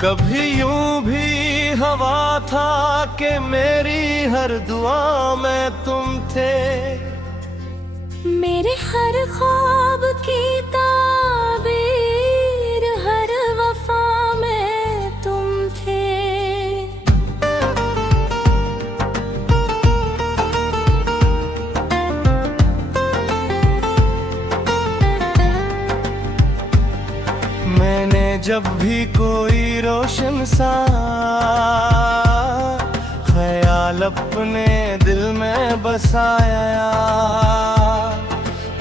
कभी यूं भी हवा था कि मेरी हर दुआ में तुम थे। मेरे हर ख्वाब की ताबीर, हर वफा में तुम थे। मैंने जब भी कोई रोशन सा ख्याल अपने दिल में बसाया,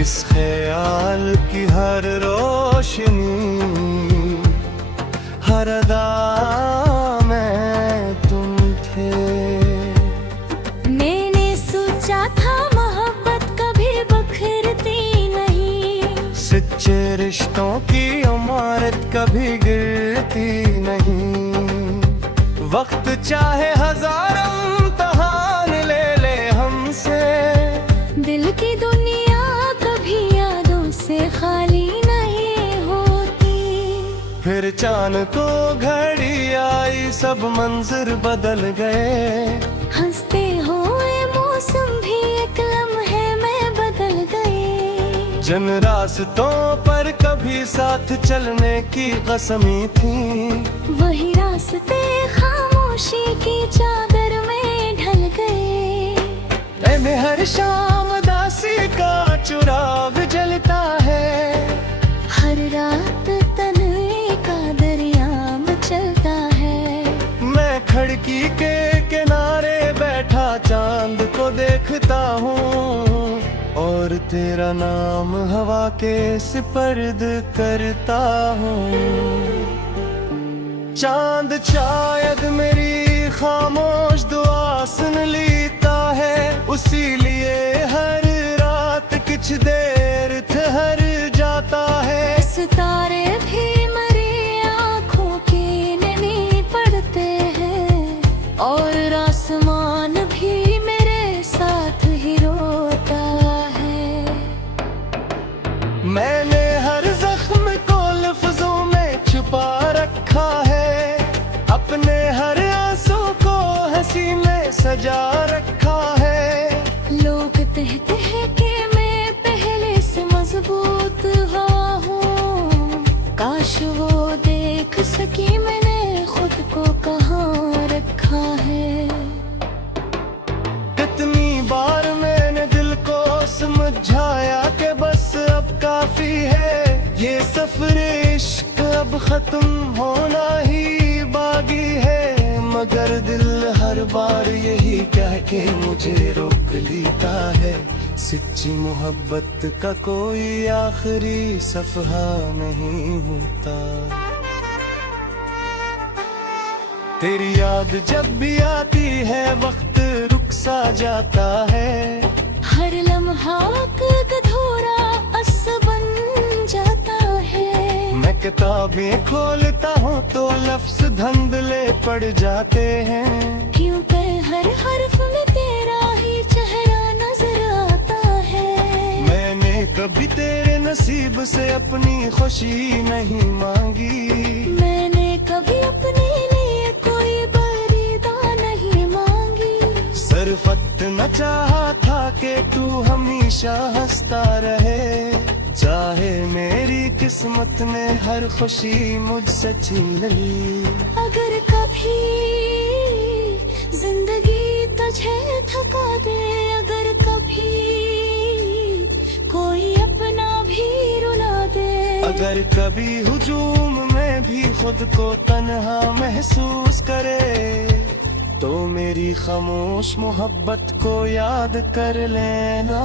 इस ख्याल की हर रोशनी, हर अदा में तुम थे। मैंने सोचा था मोहब्बत कभी बखरती नहीं, सच्चे रिश्तों की इमारत कभी गिरती नहीं। वक्त चाहे हजारों इम्तिहान ले ले हमसे, दिल की दुनिया कभी यादों से खाली नहीं होती। फिर चांद को घड़ी आई, सब मंजर बदल गए। हंसते हुए मौसम भी एक लम्हे में बदल गए। जिन रास्तों पर कभी साथ चलने की कसमी थी, वही रास्ते खामोशी की चादर में ढल गए। मैंने हर शाम दासी का चुराग जलता है, हर रात तन्हाई का दरिया में चलता है। मैं खिड़की के किनारे बैठा चांद को देखता हूँ, और तेरा नाम हवा के सिपर्द करता हूँ। चांद शायद मेरी खामोश दुआ सुन लेता है, उसी लिए हर रात कुछ देर ठहर जाता है। सितारे भी मेरी आँखों की नींद पढ़ते हैं, और आसमान भी मेरे साथ ही रोता है। मैंने हर जख्म को लफ्जों में छुपा रखा है, अपने हर आंसू को हंसी में सजा रखा है। लोग कहते हैं कि मैं पहले से मजबूत हुआ हूँ, काश वो देख सकी मैंने खुद को कहाँ रखा है। कितनी बार मैंने दिल को समझाया कि बस अब काफी है, ये सफर इश्क अब खत्म होना ही बाकी है। मगर दिल हर बार यही कह के मुझे रोक लेता है, सच्ची मोहब्बत का कोई आखिरी सफहा नहीं होता। तेरी याद जब भी आती है, वक्त रुक सा जाता है। हर लम्हा अधूरा अस बन जाता है। मैं किताबें खोलता हूँ तो लफ्ज धुंधले पड़ जाते हैं, क्योंकि हर हर्फ में तेरा ही चेहरा नजर आता है। मैंने कभी तेरे नसीब से अपनी खुशी नहीं मांगी, मैंने कभी अपने लिए कोई बरीदा नहीं मांगी। सरफत न चाहा था कि तू हमेशा हंसता रहे, चाहे मेरी किस्मत ने हर खुशी मुझसे छीन ली। अगर कभी जिंदगी तुझे थका दे, अगर कभी कोई अपना भी रुला दे, अगर कभी हुजूम में भी खुद को तन्हा महसूस करे, तो मेरी खामोश मोहब्बत को याद कर लेना।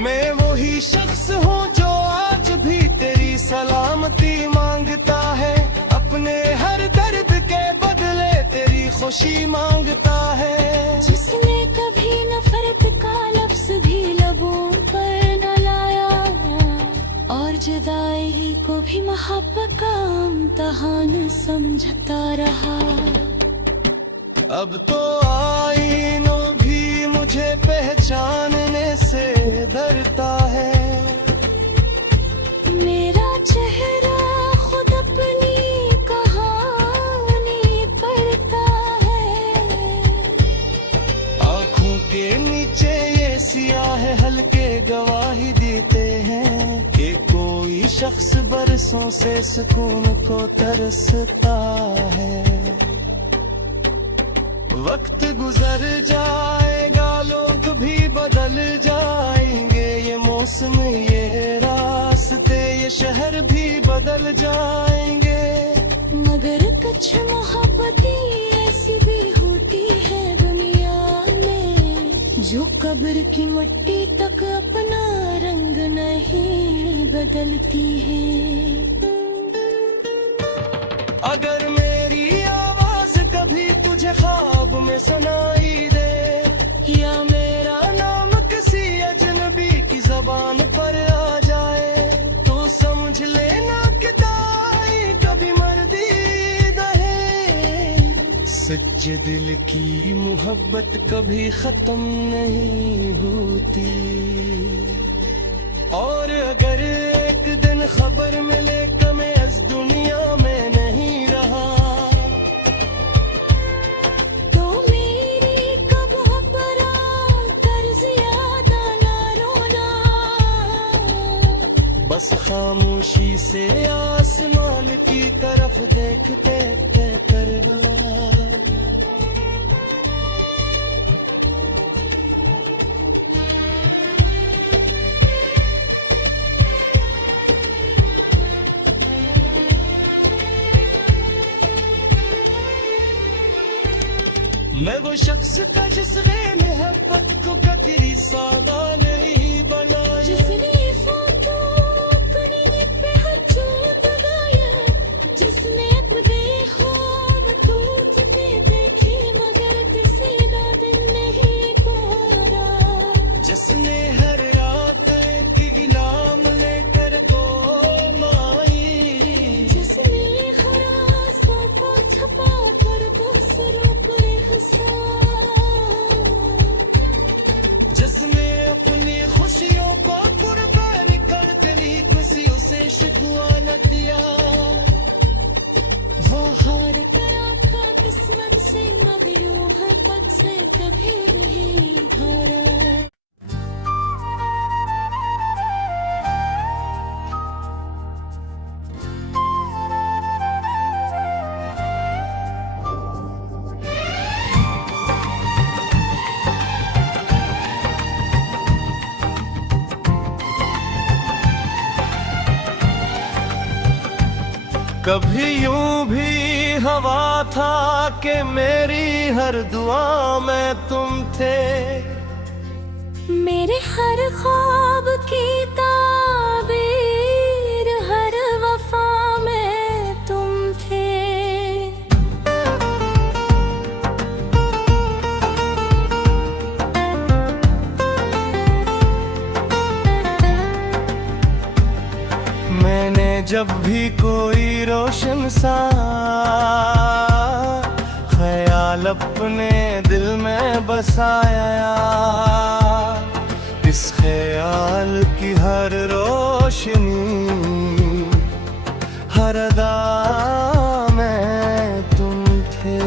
मैं वही शख्स हूँ जो आज भी तेरी सलामती मांगता है, अपने हर दर्द के बदले तेरी खुशी मांगता है। जिसने कभी नफरत का लफ्ज भी लबों पर न लाया, और जुदाई को भी मोहब्बत का इम्तिहान समझता रहा। अब तो आईनों भी मुझे पहचानने से डरता है। मेरा चेहरा खुद नीचे ये सियाह हल्के गवाही देते हैं कि कोई शख्स बरसों से सुकून को तरसता है। वक्त गुजर जाएगा, लोग भी बदल जाएंगे, ये मौसम, ये रास्ते, ये शहर भी बदल जाएंगे। मगर कुछ मोहब्बतें ऐसी भी होती है दुनिया में, जो कब्र की मिट्टी तक अपना रंग नहीं बदलती है। अगर मेरी आवाज कभी तुझे ख्वाब में सुनाई दे, या मेरा नाम किसी अजनबी की ज़बान पर आ जाए, तो समझ लेना कि दाई कभी मर्दी दहे। सच्चे दिल की मोहब्बत कभी खत्म नहीं होती। और अगर एक दिन खबर मिले कि मैं इस दुनिया में नहीं रहा, तो मेरी कब बरा कर ज्यादा ना रोना। बस खामोशी से आसमान की तरफ देखते करना। मैं वो शख्स का जिसने मोहब्बत को कतरी सादा नहीं बनाया, जिसने फोटो अपनी पे हजूम लगाया, जिसने अपने ख्वाब टूटते देखे मगर किसी का दिल नहीं तोड़ा, जिसने हर रात की इनाम लेकर दो माई, जिसने खरासों को छपा कर दूसरों पर हंसा, जिसने अपनी खुशियों को कुर्बान कर तेरी खुशियों से शिकवा न दिया, वो हार गया था किस्मत से मगर मोहब्बत से कभी नहीं हारा। कभी यूं भी हवा था कि मेरी हर दुआ में तुम थे, मेरे हर ख्वाब की ताबीर, हर वफा में तुम थे। मैंने जब भी कोई रोशन सा ख्याल अपने दिल में बसाया, इस ख्याल की हर रोशनी, हर अदा में तुम थे।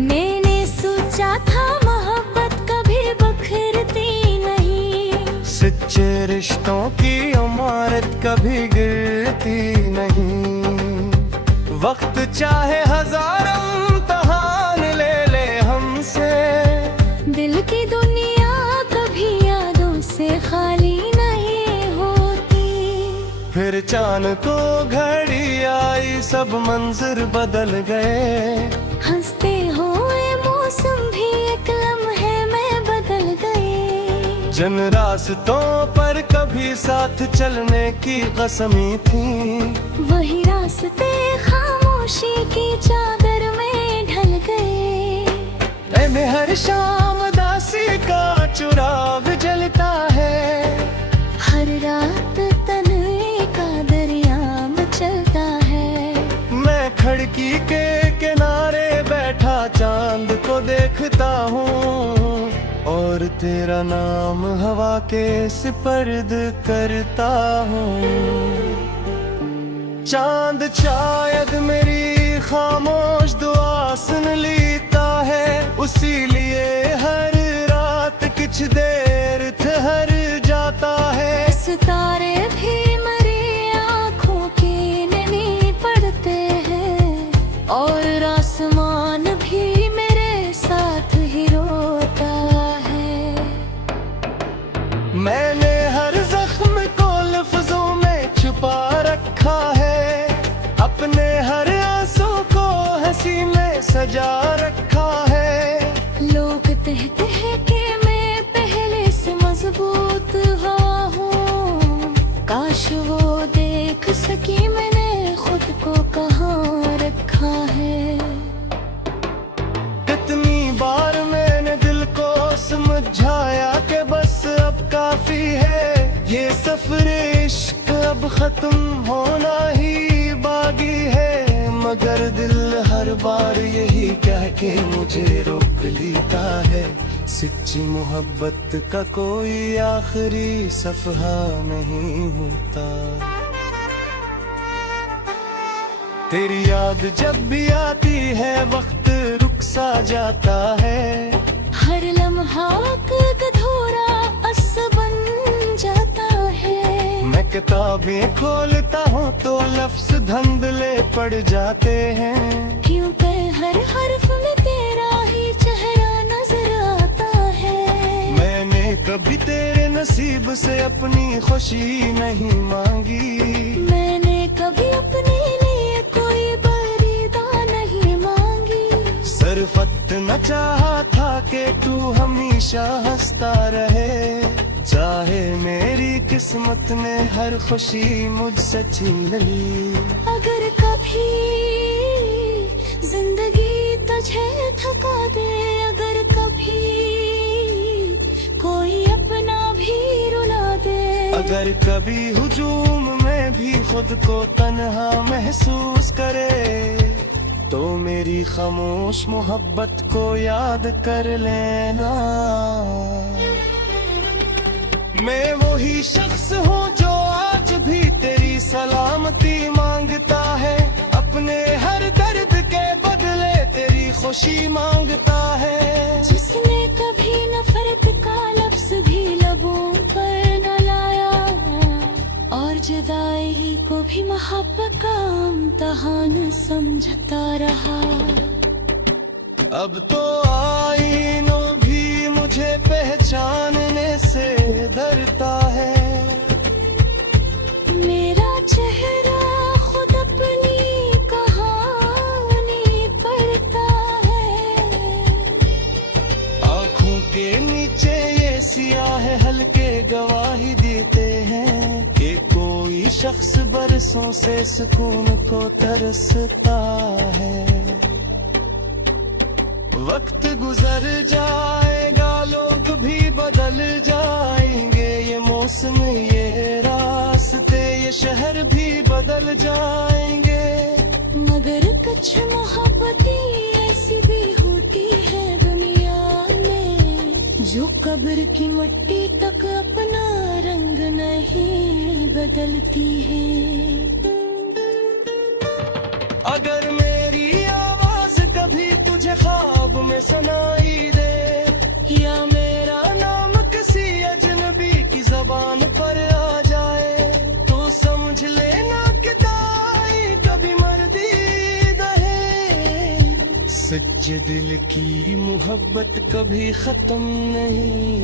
मैंने सोचा था मोहब्बत कभी बखरती नहीं, सच्चे रिश्तों की इमारत कभी गिरती नहीं। वक्त चाहे हजारों इम्तिहान ले ले हमसे, दिल की दुनिया कभी यादों से खाली नहीं होती। फिर चांद को घड़ी आई, सब मंजर बदल गए, हंसते हुए मौसम भी एक लम्हे में बदल गए। जिन रास्तों पर कभी साथ चलने की कसमी थी, वही रास्ते खामोशी की चादर में ढल गए। में हर शाम दासी का चुराग जलता है, हर रात तन्हाई का दरिया में चलता है। मैं खिड़की के किनारे बैठा चांद को देखता हूँ, और तेरा नाम हवा के सिपर्द करता हूँ। चांद शायद मेरी खामोश दुआ सुन लेता है, उसी लिए हर सजा रखा है। लोग कहते हैं कि मैं पहले से मजबूत हूँ, काश वो देख सकी मैंने खुद को कहाँ रखा है। कितनी बार मैंने दिल को समझाया कि बस अब काफी है, ये सफर इश्क अब खत्म होना ही बाकी है। मगर दिल हर बार यही कह के मुझे रोक लेता है, सच्ची मोहब्बत का कोई आखिरी सफहा नहीं होता। तेरी याद जब भी आती है वक्त रुक सा जाता है, हर लम्हा अधूरा अस बन जाता है। मैं किताबें खोलता हूँ तो लफ्ज धुंधले पड़ जाते हैं, क्यों कर हर हर्फ में तेरा ही चेहरा नजर आता है। मैंने कभी तेरे नसीब से अपनी खुशी नहीं मांगी, मैंने कभी अपने लिए कोई बरीदा नहीं मांगी। सरफत न चाहा था कि तू हमेशा हंसता रहे, चाहे मेरी किस्मत ने हर खुशी मुझसे छीन ली। अगर कभी जिंदगी तुझे थका दे, अगर कभी कोई अपना भी रुला दे, अगर कभी हुजूम में भी खुद को तन्हा महसूस करे, तो मेरी खामोश मोहब्बत को याद कर लेना। मैं वही शख्स हूँ जो आज भी तेरी सलामती मांगता है, अपने हर दर्द के बदले तेरी खुशी मांगता है। जिसने कभी नफरत का लफ्ज भी लबों पर न लाया, और जुदाई को भी मोहब्बत का इम्तिहान समझता रहा। अब तो आईनों भी मुझे पहचानने से डरता है, मेरा चेहरा खुद अपनी कहानी पढ़ता है। आँखों के नीचे ये सियाह हल्के गवाही देते हैं कि कोई शख्स बरसों से सुकून को तरसता है। वक्त गुजर जाएगा, लोग भी बदल जाएंगे, ये मौसम ये रास्ते ये शहर भी बदल जाएंगे। मगर कुछ मोहब्बतें ऐसी भी होती है दुनिया में, जो कब्र की मिट्टी तक अपना रंग नहीं बदलती है। अगर मेरी आवाज कभी तुझे ख्वाब में सुनाई दे, या मेरा नाम किसी अजनबी की ज़बान पर आ जाए, तो समझ लेना कि दाई कभी मर्दी है। सच्चे दिल की मोहब्बत कभी खत्म नहीं